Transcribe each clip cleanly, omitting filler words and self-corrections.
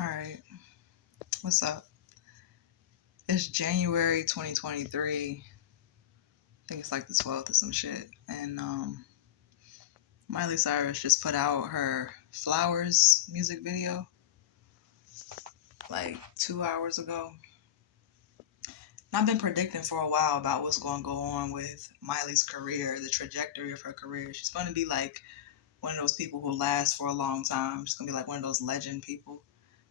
All right, what's up? It's January 2023. I think it's like the 12th or some shit. And Miley Cyrus just put out her Flowers music video like 2 hours ago. And I've been predicting for a while about what's going to go on with Miley's career, the trajectory of her career. She's going to be like one of those people who last for a long time. She's going to be like one of those legend people.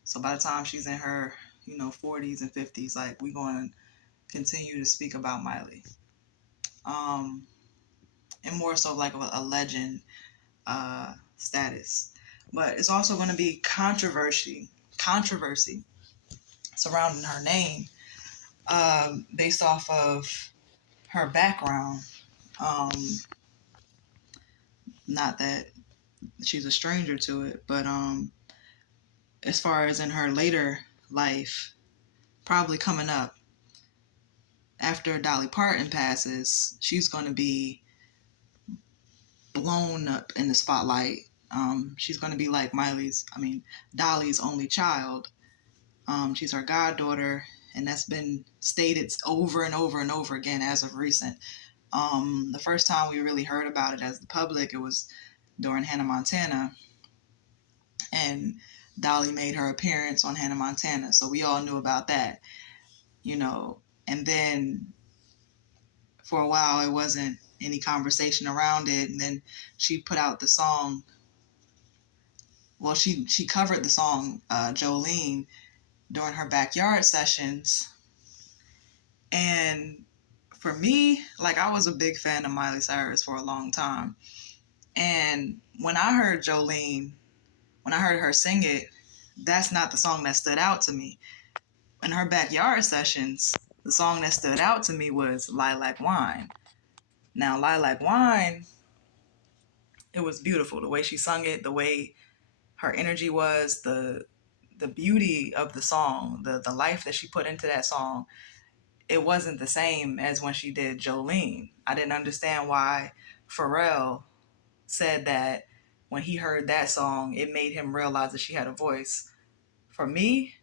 So by the time she's in her, 40s and 50s, like we're going to continue to speak about Miley. And more so like a legend status. But it's also going to be controversy surrounding her name based off of her background. Um, Not that she's a stranger to it, but as far as in her later life, probably coming up after Dolly Parton passes, she's going to be blown up in the spotlight. She's going to be like Dolly's only child. She's her goddaughter, and that's been stated over and over and over again as of recent. The first time we really heard about it as the public, it was during Hannah Montana, and Dolly made her appearance on Hannah Montana, so we all knew about that, and then for a while it wasn't any conversation around it, and then she put out the song. Well, she covered the song Jolene during her backyard sessions. And for me, like, I was a big fan of Miley Cyrus for a long time. And when I heard Jolene, when I heard her sing it, that's not the song that stood out to me. In her backyard sessions, the song that stood out to me was Lilac Wine. Now, Lilac Wine, it was beautiful. The way she sung it, the way her energy was, the beauty of the song, the life that she put into that song, it wasn't the same as when she did Jolene. I didn't understand why Pharrell said that when he heard that song, it made him realize that she had a voice. For me,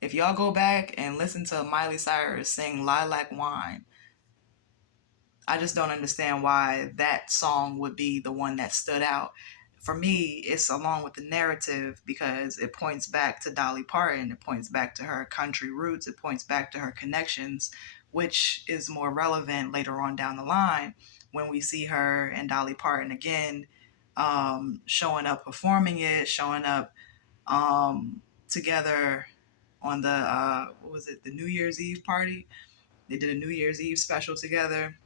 if y'all go back and listen to Miley Cyrus sing Lilac Wine, I just don't understand why that song would be the one that stood out. For me, it's along with the narrative because it points back to Dolly Parton. It points back to her country roots. It points back to her connections, which is more relevant later on down the line when we see her and Dolly Parton again, showing up performing it, showing up together on the, the New Year's Eve party. They did a New Year's Eve special together.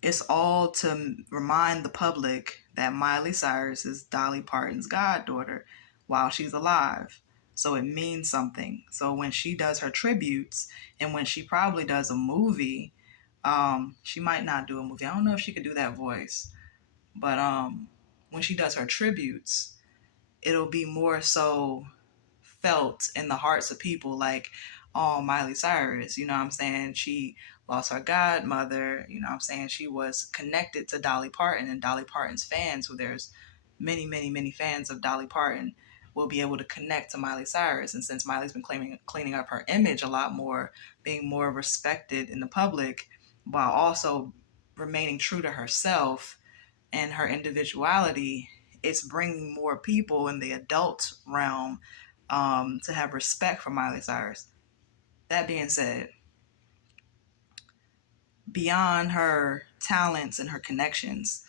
It's all to remind the public that Miley Cyrus is Dolly Parton's goddaughter while she's alive. So it means something. So when she does her tributes and when she probably does a movie, she might not do a movie. I don't know if she could do that voice. But when she does her tributes, it'll be more so felt in the hearts of people like, oh, Miley Cyrus, you know what I'm saying? She lost her godmother, you know what I'm saying? She was connected to Dolly Parton, and Dolly Parton's fans, who there's many, many, many fans of Dolly Parton, will be able to connect to Miley Cyrus. And since Miley's been cleaning up her image a lot more, being more respected in the public, while also remaining true to herself and her individuality, it's bringing more people in the adult realm to have respect for Miley Cyrus. That being said, beyond her talents and her connections,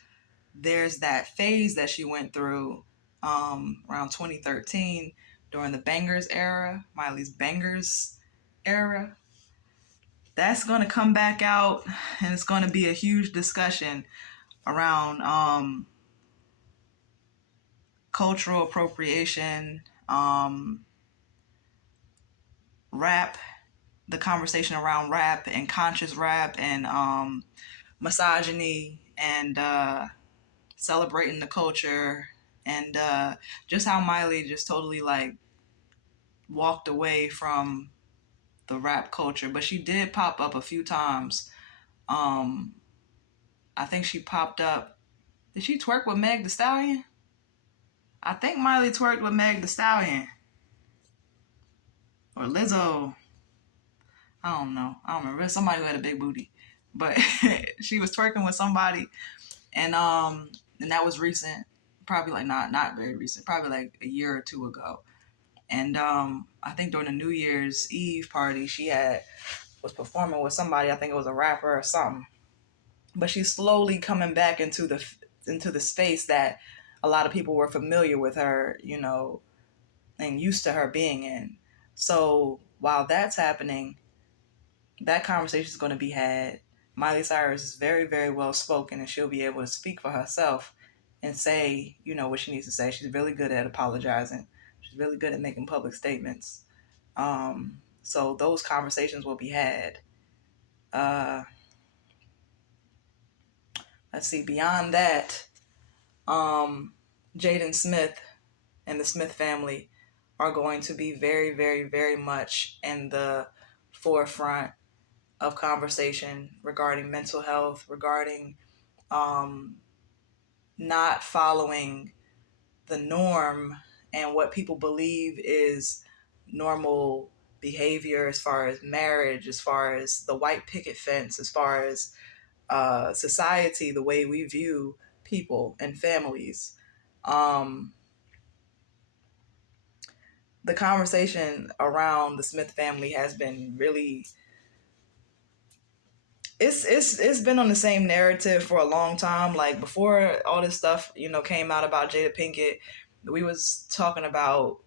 there's that phase that she went through around 2013 during the Bangers era, Miley's Bangers era. That's going to come back out, and it's going to be a huge discussion around cultural appropriation, rap, the conversation around rap and conscious rap and misogyny and celebrating the culture and just how Miley just totally like walked away from the rap culture. But she did pop up a few times. I think she popped up. Did she twerk with Meg Thee Stallion? I think Miley twerked with Meg Thee Stallion or Lizzo. I don't know. I don't remember. Somebody who had a big booty, but she was twerking with somebody, and that was recent. Probably like not very recent. Probably like a year or two ago. And I think during the New Year's Eve party, was performing with somebody. I think it was a rapper or something. But she's slowly coming back into the space that a lot of people were familiar with her, and used to her being in. So while that's happening, that conversation is going to be had. Miley Cyrus is very, very well spoken, and she'll be able to speak for herself and say, what she needs to say. She's really good at apologizing. She's really good at making public statements. So those conversations will be had. Let's see. Beyond that, Jaden Smith and the Smith family are going to be very, very, very much in the forefront of conversation regarding mental health, regarding not following the norm and what people believe is normal behavior as far as marriage, as far as the white picket fence, as far as society, the way we view people and families. The conversation around the Smith family has been really, it's been on the same narrative for a long time. Like before all this stuff, came out about Jada Pinkett, we was talking about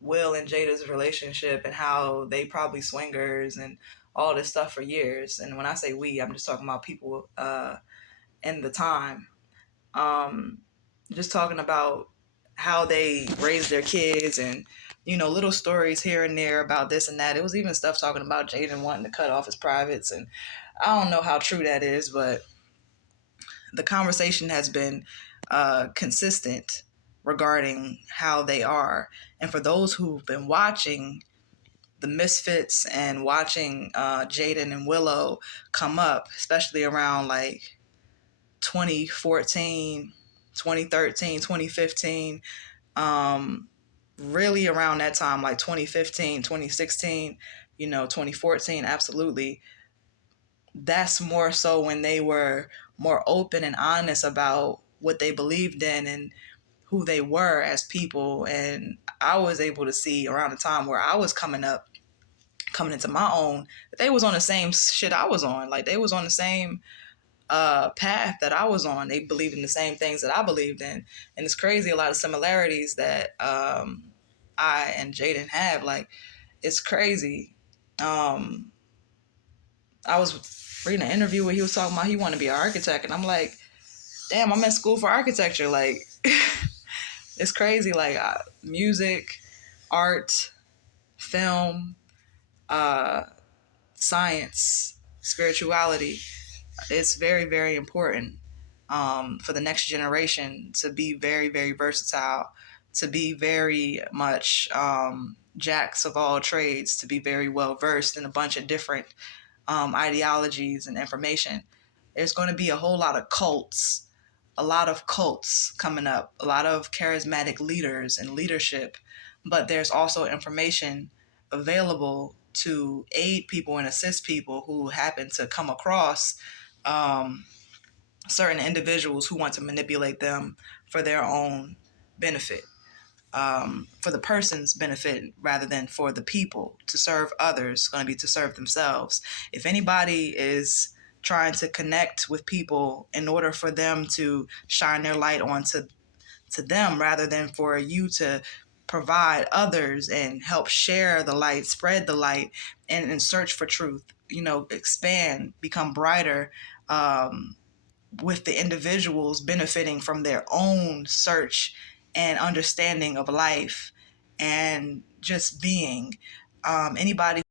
Will and Jada's relationship and how they probably swingers and all this stuff for years. And when I say we, I'm just talking about people in the time. Just talking about how they raised their kids and, little stories here and there about this and that. It was even stuff talking about Jaden wanting to cut off his privates. And I don't know how true that is, but the conversation has been consistent regarding how they are. And for those who've been watching the Misfits and watching Jaden and Willow come up, especially around like 2014, 2013, 2015, really around that time, like 2015, 2016, 2014, absolutely. That's more so when they were more open and honest about what they believed in and who they were as people. And I was able to see around the time where I was coming into my own, that they was on the same shit I was on. Like they was on the same path that I was on. They believed in the same things that I believed in. And it's crazy, a lot of similarities that I and Jaden have. Like, it's crazy. I was reading an interview where he was talking about he wanted to be an architect. And I'm like, damn, I'm in school for architecture. Like, it's crazy. Like, music, art, film, science, spirituality. It's very, very important for the next generation to be very, very versatile, to be very much jacks of all trades, to be very well versed in a bunch of different ideologies and information. There's going to be a whole lot of cults coming up, a lot of charismatic leaders and leadership, but there's also information available to aid people and assist people who happen to come across certain individuals who want to manipulate them for their own benefit, for the person's benefit rather than for the people. To serve others is going to be to serve themselves. If anybody is trying to connect with people in order for them to shine their light onto them rather than for you to provide others and help share the light, spread the light, and search for truth, expand, become brighter, with the individuals benefiting from their own search and understanding of life and just being. Anybody